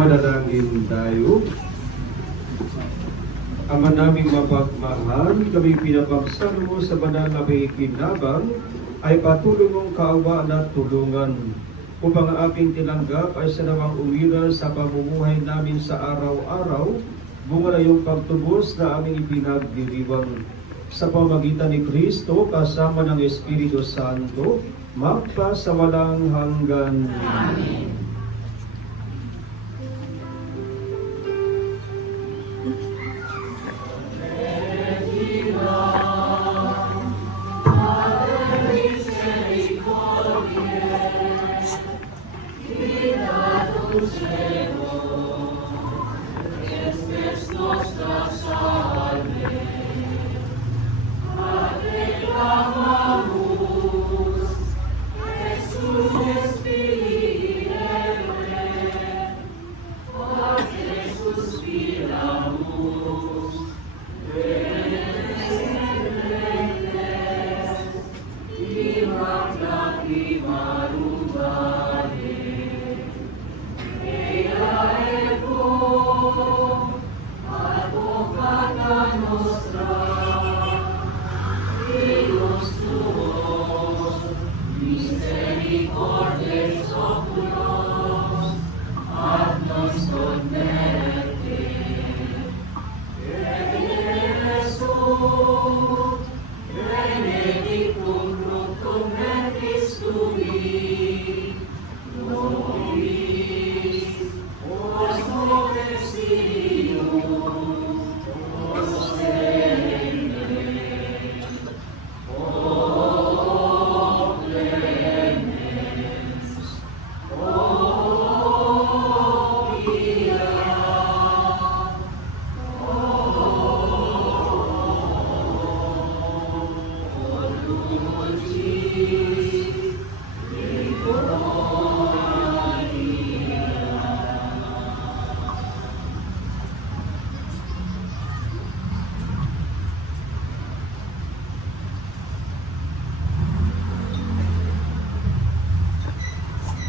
manalangin tayo. Ama naming mapagmahal, kami pinapaksan mo sa banal na pakikinabang, ay patuloy mong kaawaan at tulungan upang ang aming tinanggap ay sa namang umira sa pamumuhay namin sa araw-araw, bunga na yung pagtubos na aming ipinagdiriwang sa pamagitan ni Kristo kasama ng Espiritu Santo, magpa sa walang hanggan.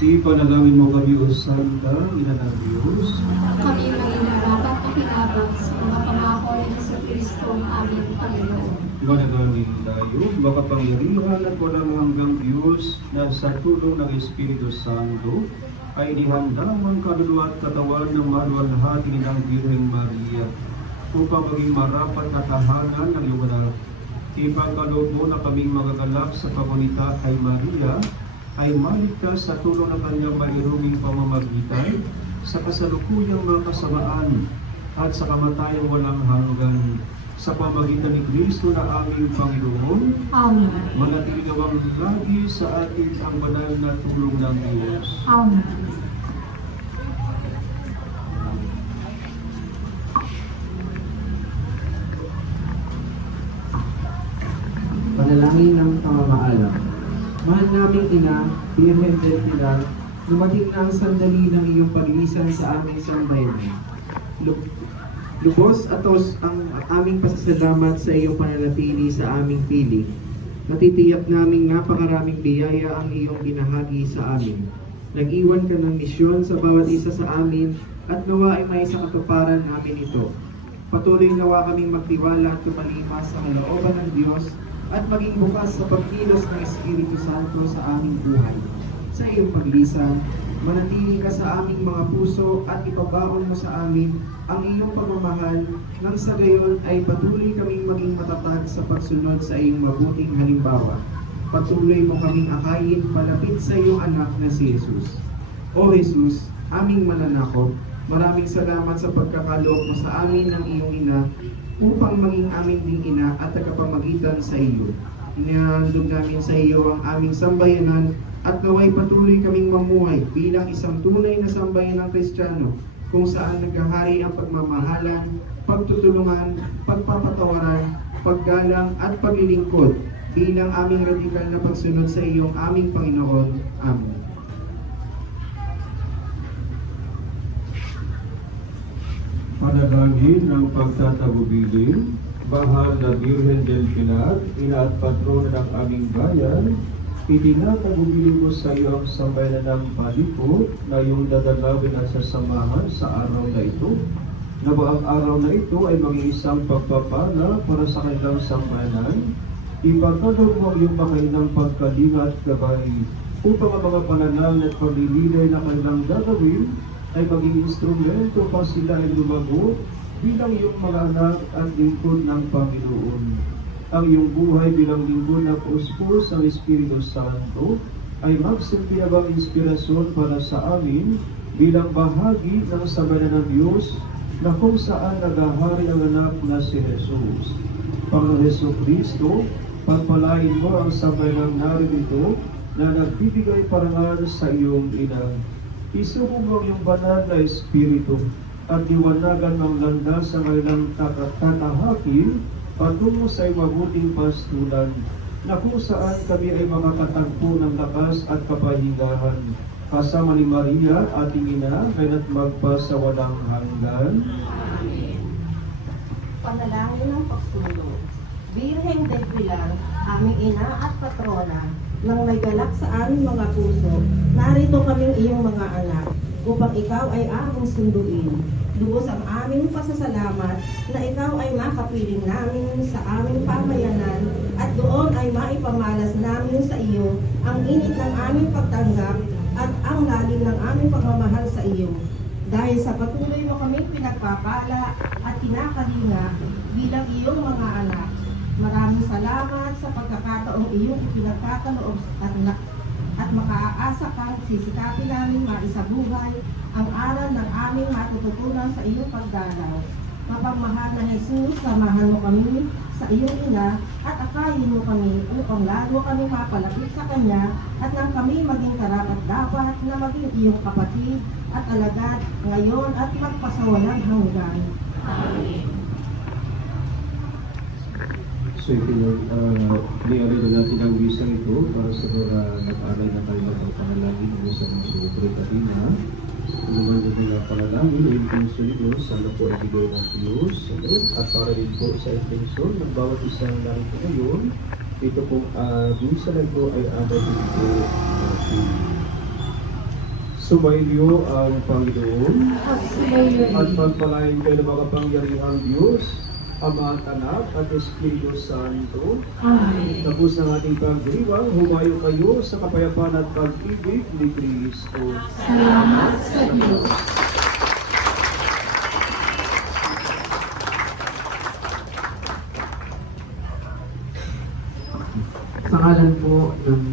Ipanalangin mo kami, O Santa, Ina ng Diyos. Kami manginarapat na pinabang sa mga pangako ni sa Kristo aming Panginoon. Manalangin tayo, makapangyarihan at walang hanggang Diyos na sa tulong ng Espiritu Santo ay inihanda ang kaluluwa at katawan ng maluwalhati ng Birheng Maria upang maging marapat na tahanan ng anak. Ipagkaloob mo na kaming magagalak sa pagunita kay Maria ay maligtas sa tulong ng kanyang mariruming pamamagitan sa kasalukuyang mga kasamaan at sa kamatayang walang hanggan sa pamagitan ni Kristo na aming Panginoon, Amen. manatili nawang lagi sa atin ang banal na tulong ng Diyos. Amen. Panalangin ng pamamaalam. Mahal naming ina, Birhen del Pilar, lumating na ang sandali ng iyong paglisan sa aming sambayanan. Lu- Lubos at os ang aming pasasalamat sa iyong pananatili sa aming piling. Natitiyak naming napakaraming biyaya ang iyong binahagi sa amin. Nag-iwan ka ng misyon sa bawat isa sa amin at nawa ay may sa katuparan namin ito. Patuloy nawa kaming magtiwala at tumalima sa kalooban ng Diyos at maging bukas sa pagkilos ng Espiritu Santo sa aming buhay. Sa iyong paglisan, manatili ka sa aming mga puso at ipabaon mo sa amin ang iyong pagmamahal nang sa gayon ay patuloy kaming maging matatag sa pagsunod sa iyong mabuting halimbawa. Patuloy mo kaming akayin palapit sa iyong anak na si Jesus. O Jesus, aming mananakop, maraming salamat sa pagkakaloob mo sa amin ng iyong ina upang maging aming ding ina at tagapamagitan sa iyo. Inihandog namin sa iyo ang aming sambayanan at naway patuloy kaming mamuhay bilang isang tunay na sambayanang Kristiyano kung saan naghahari ang pagmamahalan, pagtutulungan, pagpapatawaran, paggalang at paglilingkod bilang aming radikal na pagsunod sa iyong aming Panginoon. Amen. Panalangin ng pagtatagubilin, Bahal na Birhen del Pilar, ina at patrona ng aming bayan, Itinatagubili ko sa iyo ang sambayanan ng paliko na iyong dadalawin at sasamahan sa araw na ito. Na ba ang araw na ito ay maging isang pagpapala para sa kanilang sambayanan? Ipagkaloob mo ang iyong makainang pagkalinga at gabay upang ang mga pananal at pamililay na kanilang gagawin ay maging instrumento pa sila ay lumago bilang iyong mga anak at lingkod ng Panginoon ang iyong buhay bilang lingkod na puspos ng Espiritu Santo ay magsilbi inspirasyon para sa amin bilang bahagi ng sabayan ng Diyos na kung saan nagahari ang anak na si Jesus. Panginoon Heso Kristo, pagpalain mo ang sabayan ng narito na nagbibigay parangal sa iyong ina. Isubo mo ang iyong banal na Espiritu at liwanagan ng landas sa kanilang tatahakil patungo sa mabuting pastulan na kung saan kami ay makakatagpo ng lakas at kapahingahan kasama ni Maria, ating ina, ngayon at magpa sa walang hanggan. Panalangin ng pagsulong. Birhen del Pilar, aming ina at patrona, nang may galak sa aming mga puso, narito kaming iyong mga anak, upang ikaw ay aming sunduin. Lubos ang aming pasasalamat na ikaw ay makapiling namin sa aming pamayanan at doon ay maipamalas namin sa iyo ang init ng aming pagtanggap at ang lalim ng aming pagmamahal sa iyo. Dahil sa patuloy mo kaming pinagpapala at kinakalinga bilang iyong mga anak. Maraming salamat sa pagkakataong iyong pinagkakaloob at, na, at makaaasa kang sisikapin namin maisabuhay ang aral ng aming matututunan sa iyong pagdalaw. Mapagmahal na Jesus, samahan mo kami sa iyong ina at akayin mo kami upang lalo kami mapalapit sa Kanya at nang kami maging karapat dapat na maging iyong kapatid at alagad ngayon at magpasawalang hanggan. So yung uh, na natin ang visa ito para sa mga nag-aral na tayo ng panalangin mo sa mga sumutro kanina. Tulungan din nila panalangin yung intensyon ni Diyos, sana po ay bigay ng Diyos. At para din po sa intensyon ng bawat isang narito ngayon, ito pong uh, visa na ito ay amay din po natin. Sumailyo ang Panginoon At pagpalain kayo ng mga pangyarihang Diyos, Ama at Anak at Espiritu Santo. Amen. Tapos ng ating pagdiriwang, humayo kayo sa kapayapaan at pag-ibig ni Kristo. Salamat sa Diyos. Sa ngalan po ng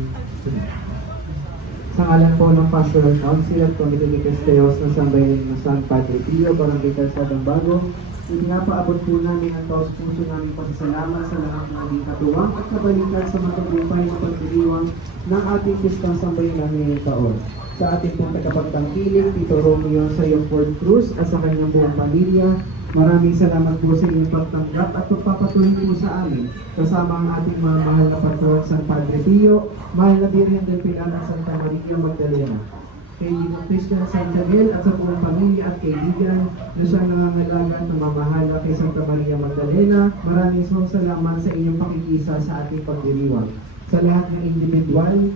sa ngalan po ng Pastoral Council at Committee ni Castellos ng Sambayanan ng San Padre Pio, Barangay Calzadang Bago, Ipinapaabot po namin ang taos puso namin pasasalamat sa lahat ng naging katuwang at kabalikan sa matagumpay na pagdiriwang ng ating pistang sambayanan ngayong taon. Sa ating pong tagapagtangkiling, Tito Romeo sa iyong Fort Cruz at sa kanyang buong pamilya, maraming salamat po sa inyong pagtanggap at pagpapatuloy po sa amin kasama ang ating mga mahal na patron San Padre Pio, mahal na Birhen del Pilar at Santa Maria Magdalena kay Christian Santabel at sa buong pamilya at kaibigan na siyang nangangalaga at namamahala kay Santa Maria Magdalena. Maraming song salamat sa inyong pakikisa sa ating pagdiriwang. Sa lahat ng individual,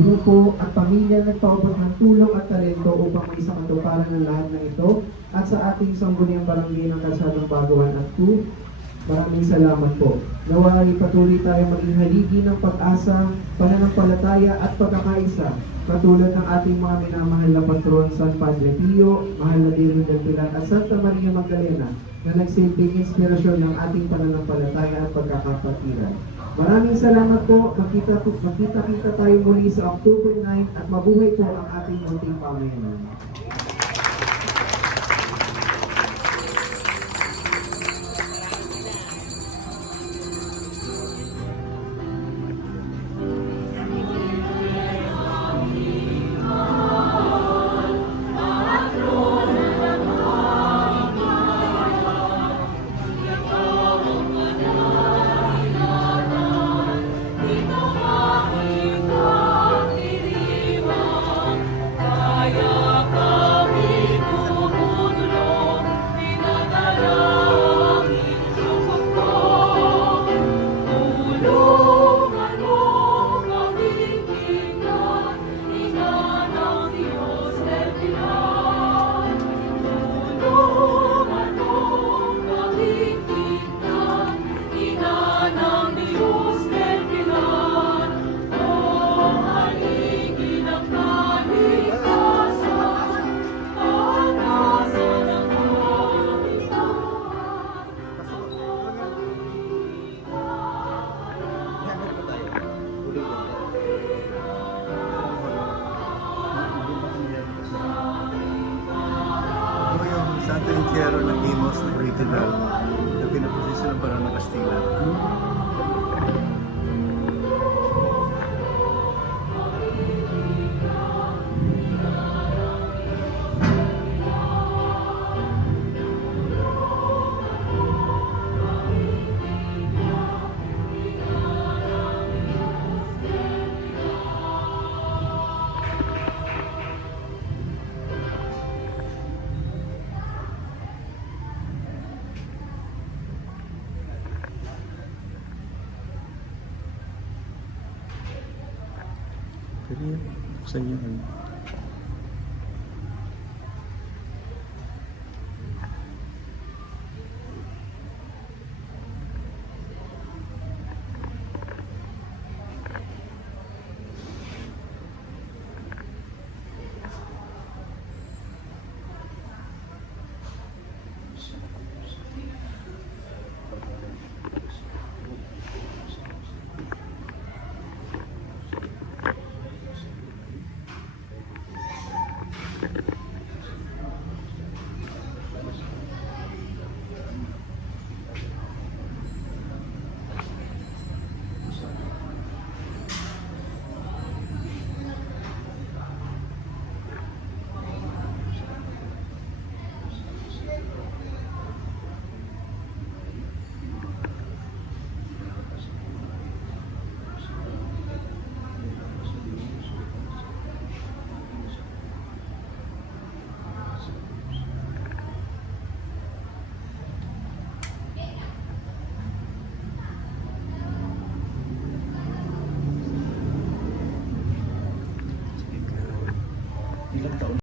grupo at pamilya na nagpaabot ng tulong at talento upang isang katuparan ng lahat ng ito at sa ating sangguniang barangay ng Kalsadong Bagawan at 2, Maraming salamat po. Nawa ay patuloy tayo maging haligi ng pag-asa, pananampalataya at pagkakaisa. Katulad ng ating mga minamahal na patron San Padre Pio, Mahal na Dino del Pilar at Santa Maria Magdalena na nagsilbing inspirasyon ng ating pananampalataya at pagkakapatiran. Maraming salamat po. Magkita-kita tayo muli sa October 9 at mabuhay po ang ating munting pamayanan. 声音很